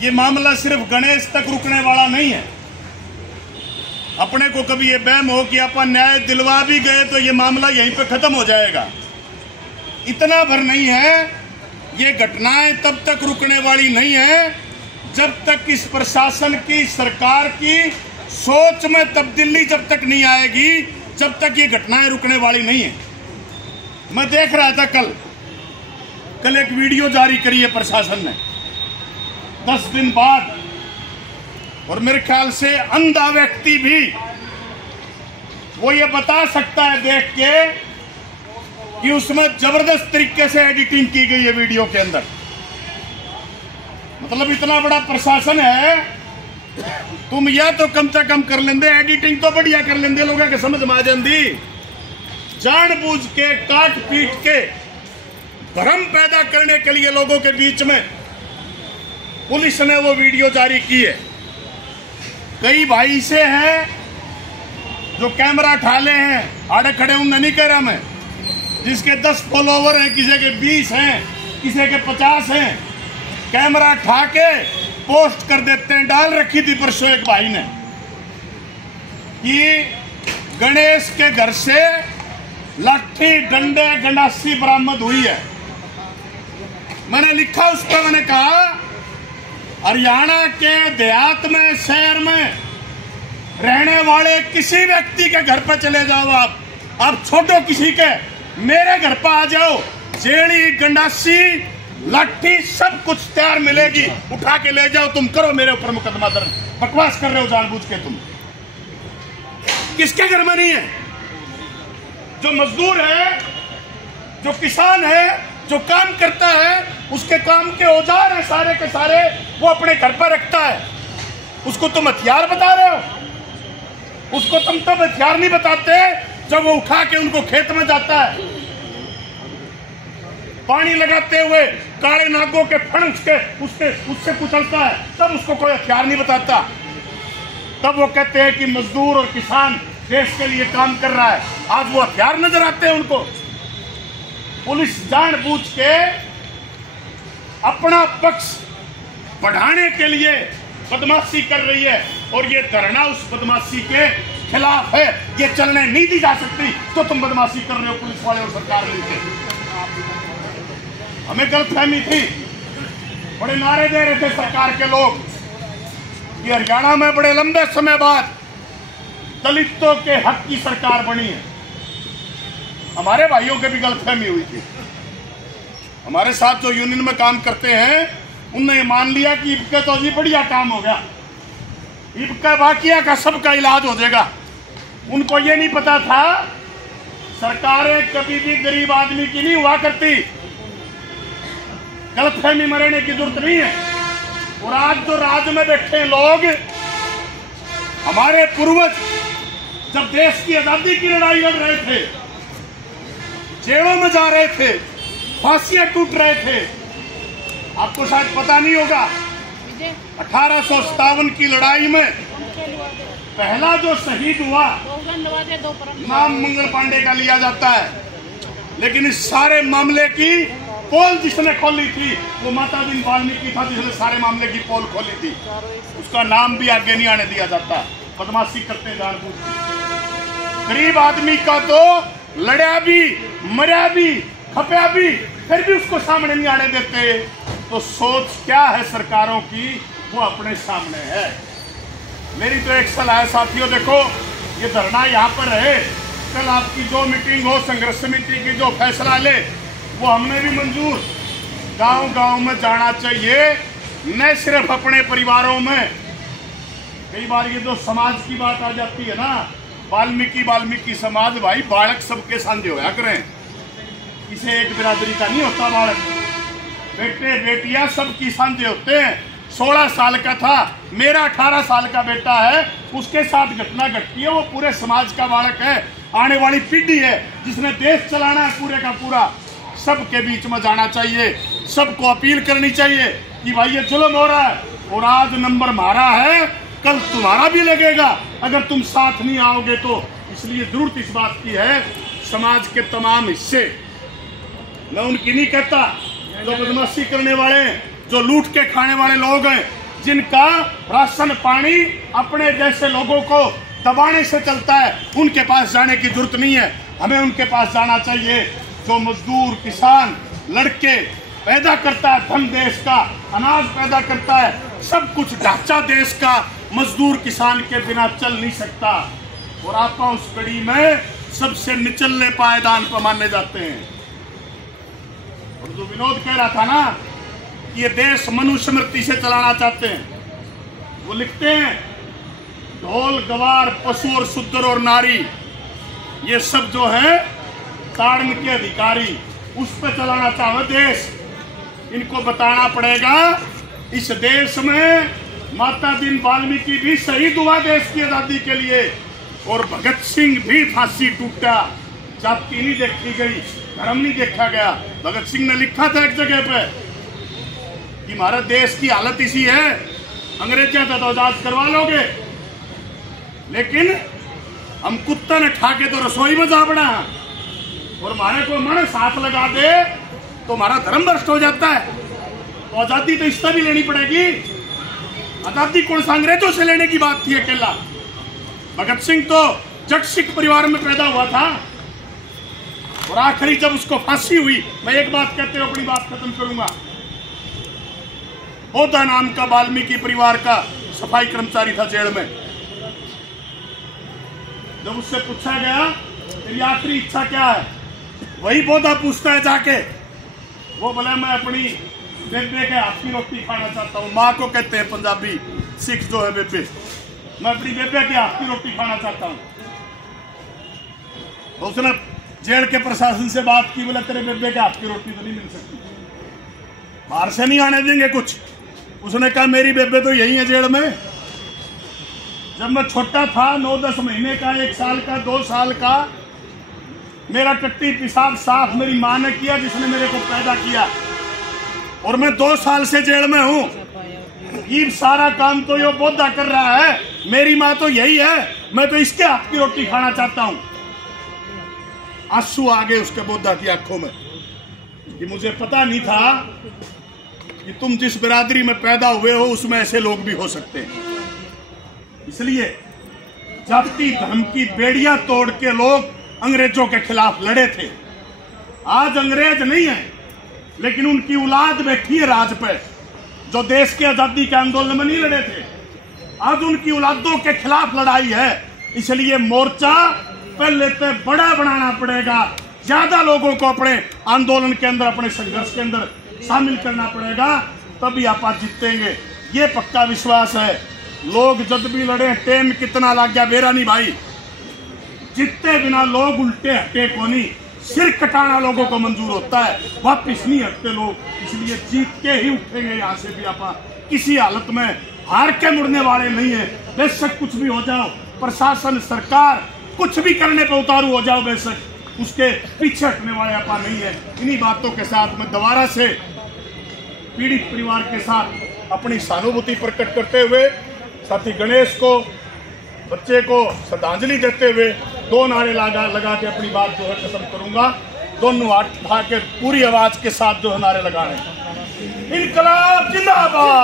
ये मामला सिर्फ गणेश तक रुकने वाला नहीं है। अपने को कभी ये वहम हो कि अपन न्याय दिलवा भी गए तो ये मामला यहीं पे खत्म हो जाएगा, इतना भर नहीं है। ये घटनाएं तब तक रुकने वाली नहीं है जब तक इस प्रशासन की, सरकार की सोच में तब्दीली जब तक नहीं आएगी, जब तक ये घटनाएं रुकने वाली नहीं है। मैं देख रहा था कल एक वीडियो जारी करी है प्रशासन ने 10 दिन बाद, और मेरे ख्याल से अंधा व्यक्ति भी वो ये बता सकता है देख के कि उसमें जबरदस्त तरीके से एडिटिंग की गई है वीडियो के अंदर। मतलब इतना बड़ा प्रशासन है, तुम या तो कम से कम कर लेंदे, एडिटिंग तो बढ़िया कर लेंदे, लोगों के समझ में आ जाती। जानबूझ के काट पीट के भ्रम पैदा करने के लिए लोगों के बीच में पुलिस ने वो वीडियो जारी की है। कई भाई से हैं जो कैमरा ठाले हैं, आड़े खड़े उन्हें नहीं कह रहा मैं, जिसके 10 फॉलोवर हैं, किसी के 20 हैं, किसी के 50 हैं, कैमरा ठा के पोस्ट कर देते हैं। डाल रखी थी परसों एक भाई ने कि गणेश के घर से लाठी, डंडे, गंडासी बरामद हुई है। मैंने लिखा उस पर, मैंने कहा हरियाणा के देहात में, शहर में रहने वाले किसी व्यक्ति के घर पर चले जाओ, आप छोड़ो किसी के, मेरे घर पर आ जाओ, जेड़ी, गंडासी, लाठी सब कुछ तैयार मिलेगी, उठा के ले जाओ, तुम करो मेरे ऊपर मुकदमा दर्ज। बकवास कर रहे हो जानबूझ के तुम। किसके घर में नहीं है? जो मजदूर है, जो किसान है, जो काम करता है, उसके काम के औजार है सारे के सारे, वो अपने घर पर रखता है। उसको तुम हथियार बता रहे हो? उसको तुम तब हथियार नहीं बताते जब वो उठा के उनको खेत में जाता है, पानी लगाते हुए काले नागों के फणस के उससे कुचलता है, तब उसको कोई हथियार नहीं बताता। तब वो कहते हैं कि मजदूर और किसान देश के लिए काम कर रहा है। आज वो हथियार नजर आते हैं उनको। पुलिस जानबूझ के अपना पक्ष बढ़ाने के लिए बदमाशी कर रही है, और ये धरना उस बदमाशी के खिलाफ है। ये चलने नहीं दी जा सकती तो तुम बदमाशी कर रहे हो पुलिस वाले और सरकार मिलकर। हमें गलतफहमी थी, बड़े नारे दे रहे थे सरकार के लोग कि हरियाणा में बड़े लंबे समय बाद दलितों के हक की सरकार बनी है। हमारे भाइयों के भी गलतफहमी हुई थी। हमारे साथ जो यूनियन में काम करते हैं उनने मान लिया कि इबका तो जी बढ़िया काम हो गया, इबका बाकिया का सबका इलाज हो जाएगा। उनको ये नहीं पता था सरकारें कभी भी गरीब आदमी की नहीं हुआ करती। गलतफहमी में रहने की जरूरत नहीं है। और आज जो राज में बैठे लोग, हमारे पूर्वज जब देश की आजादी की लड़ाई लड़ रहे थे, जेलों में जा रहे थे, फांसियां टूट रहे थे, आपको शायद पता नहीं होगा 1857 की लड़ाई में पहला जो शहीद हुआ नाम मंगल पांडे का लिया जाता है, लेकिन इस सारे मामले की पोल जिसने खोली थी वो माता दिन वाल्मीकि था, जिसने सारे मामले की पोल खोली थी। उसका नाम भी आगे नहीं आने दिया जाता। बदमाशी करते जानबूझ के। गरीब आदमी का तो लड़ा भी, मरा भी, खपया भी, फिर भी उसको सामने नहीं आने देते। तो सोच क्या है सरकारों की, वो अपने सामने है। मेरी तो एक सलाह है साथियों, देखो ये धरना यहाँ पर रहे, कल आपकी जो मीटिंग हो, संघर्ष समिति की जो फैसला ले, वो हमने भी मंजूर। गांव-गांव में जाना चाहिए, न सिर्फ अपने परिवारों में। कई बार ये जो समाज की बात आ जाती है ना, वाल्मीकि समाज, भाई बालक सबके साझे होया करें, इसे एक बिरादरी का नहीं होता बालक, बेटे बेटियां सबकी साझे होते हैं। 16 साल का था, मेरा 18 साल का बेटा है, उसके साथ घटना घटती है, वो पूरे समाज का बालक है, आने वाली पीढ़ी है, जिसने देश चलाना है पूरे का पूरा। सबके बीच में जाना चाहिए, सबको अपील करनी चाहिए कि भाई ये जुल्म हो रहा है और आज नंबर मारा है, कल तुम्हारा भी लगेगा अगर तुम साथ नहीं आओगे तो। इसलिए जरूरत इस बात की है समाज के तमाम हिस्से, मैं उनकी नहीं कहता, जो बदमाशी करने वाले, जो लूट के खाने वाले लोग हैं, जिनका राशन पानी अपने जैसे लोगों को दबाने से चलता है, उनके पास जाने की जरूरत नहीं है। हमें उनके पास जाना चाहिए जो मजदूर किसान लड़के पैदा करता है, धन देश का, अनाज पैदा करता है, सब कुछ ढांचा देश का मजदूर किसान के बिना चल नहीं सकता। और आप उस कड़ी में सबसे निचले पायदान पर माने जाते हैं। और जो विनोद कह रहा था ना कि ये देश मनुस्मृति से चलाना चाहते हैं, वो लिखते हैं ढोल गवार पशु और शूद्र और नारी, ये सब जो है ताड़न के अधिकारी, उस पर चलाना चाहे देश। इनको बताना पड़ेगा इस देश में माता दीन वाल्मीकि भी शहीद हुआ देश की आजादी के लिए, और भगत सिंह भी फांसी टूटा। जाति नहीं देखी गई, धर्म नहीं देखा गया। भगत सिंह ने लिखा था एक जगह पे कि हमारे देश की हालत इसी है, अंग्रेजों से तो आजाद करवा लोगे, लेकिन हम कुत्ते ने खा के तो रसोई में जा पड़ा, और हमारे को मन साथ लगा दे तो हमारा धर्म भ्रष्ट हो जाता है। तो आजादी तो इससे भी लेनी पड़ेगी। आजादी कौन सा अंग्रेजों से लेने की बात थी अकेला? भगत सिंह तो जट सिख परिवार में पैदा हुआ था, और आखिरी जब उसको फांसी हुई, मैं एक बात कहते हुए अपनी बात खत्म करूंगा। बोधा नाम का वाल्मीकि परिवार का सफाई कर्मचारी था जेल में। जब उससे पूछा गया तेरी आखिरी इच्छा क्या है, वही बोधा पूछता है जाके, वो बोला मैं अपनी बेबे के हाथ की रोटी खाना चाहता हूँ। माँ को कहते हैं पंजाबी सिख जो है बेबे, मैं अपनी बेबे के हाथ की रोटी खाना चाहता हूँ। तो उसने जेल के प्रशासन से बात की, बोला तेरे बेबे के हाथ की रोटी तो नहीं मिल सकती, बाहर से नहीं आने देंगे कुछ। उसने कहा मेरी बेबे तो यही है जेल में। जब मैं छोटा था, 9-10 महीने का, 1 साल का, 2 साल का, मेरा टट्टी पेशाब साफ मेरी माँ ने किया जिसने मेरे को पैदा किया, और मैं 2 साल से जेल में हूँ। ये सारा काम तो ये बोधा कर रहा है, मेरी माँ तो यही है, मैं तो इसके हाथ की रोटी खाना चाहता हूँ। आंसू आ गए उसके बोधा की आंखों में कि मुझे पता नहीं था कि तुम जिस बिरादरी में पैदा हुए हो उसमें ऐसे लोग भी हो सकते हैं। इसलिए जाति धर्म की बेड़ियां तोड़ के लोग अंग्रेजों के खिलाफ लड़े थे। आज अंग्रेज नहीं है, लेकिन उनकी औलाद बैठी है राज पे, जो देश के आजादी के आंदोलन में नहीं लड़े थे। आज उनकी औलादों के खिलाफ लड़ाई है। इसलिए मोर्चा पहले तो बड़ा बनाना पड़ेगा, ज्यादा लोगों को अपने आंदोलन के अंदर, अपने संघर्ष के अंदर शामिल करना पड़ेगा, तभी आप जीतेंगे। ये पक्का विश्वास है। लोग जब भी लड़े, टेम कितना लग गया बेरा नहीं भाई, जितने बिना लोग उल्टे हटे को नहीं, सिर कटाना लोगों को मंजूर होता है, वापिस नहीं हटते लोग। इसलिए जीत के ही उठेंगे यहाँ से भी। आप किसी हालत में हार के मुड़ने वाले नहीं है। बेशक कुछ भी हो जाओ, प्रशासन सरकार कुछ भी करने पे उतारू हो जाओ, बेशक उसके पीछे हटने वाले आप नहीं है। इन्हीं बातों के साथ मैं दोबारा से पीड़ित परिवार के साथ अपनी सहानुभूति प्रकट करते हुए साथी गणेश को, बच्चे को श्रद्धांजलि देते हुए 2 नारे लगा के अपनी बात जो है खत्म करूंगा। दोनों हाथ उठा के पूरी आवाज के साथ जो है नारे लगा रहे हैं, इनकलाब जिंदाबाद।